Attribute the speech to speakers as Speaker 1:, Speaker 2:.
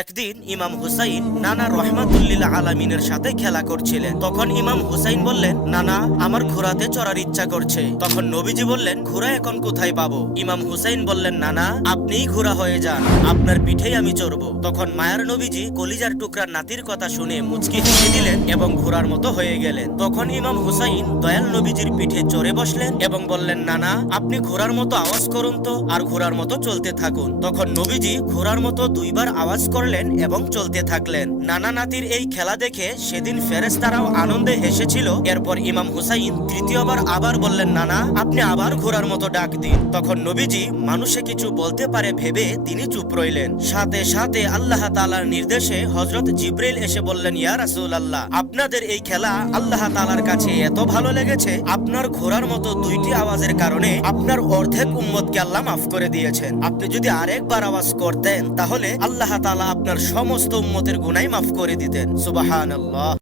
Speaker 1: একদিন ইমাম হুসাইন নানা রহমাতুল্লিল আলামিনের সাথে খেলা করছিলেন তখন ইমাম হুসাইন বললেন নানা আমার ঘোড়াতে চড়ার ইচ্ছা করছে তখন নবীজি বললেন ঘোড়া এখন কোথায় পাবো ইমাম হুসাইন বললেন নানা আপনিই ঘোড়া হয়ে যান আপনার পিঠেই আমি চড়বো তখন মায়ার নবীজি কলিজার টুকরার নাতির কথা শুনে মুচকি হেসে দিলেন এবং ঘোড়ার মতো হয়ে গেলেন তখন ইমাম হুসাইন দয়াল নবীজির পিঠে চড়ে বসলেন এবং বললেন নানা আপনি ঘোড়ার মতো আওয়াজ করুন তো আর ঘোড়ার মতো চলতে থাকুন তখন নবীজি ঘোড়ার মতো দুইবার আওয়াজ করলেন এবং চলতে থাকলেন নানা নাতির এই খেলা দেখে সেদিন ফেরেস তারাও আনন্দে হেসেছিল এরপর ইমাম হুসাইন তৃতীয়বার আবার বললেন নানা আপনি আবার ঘোরার মতো ডাক দিন তখন নবীজি মানুষে কিছু বলতে পারে ভেবে তিনি চুপ রইলেন সাথে সাথে আল্লাহ তালার নির্দেশে হজরত জিব্রিল এসে বললেন ইয়া রাসুল আল্লাহ আপনাদের এই খেলা আল্লাহ তালার কাছে এত ভালো লেগেছে আপনার ঘোরার মতো দুইটি আওয়াজের কারণে আপনার অর্ধেক উম্মতকে আল্লাহ মাফ করে দিয়েছেন আপনি যদি আরেকবার আওয়াজ করতেন তাহলে আল্লাহ তালা আপনার সমস্ত উন্মতের গুনাই মাফ করে দিতেন সুবাহান আল্লাহ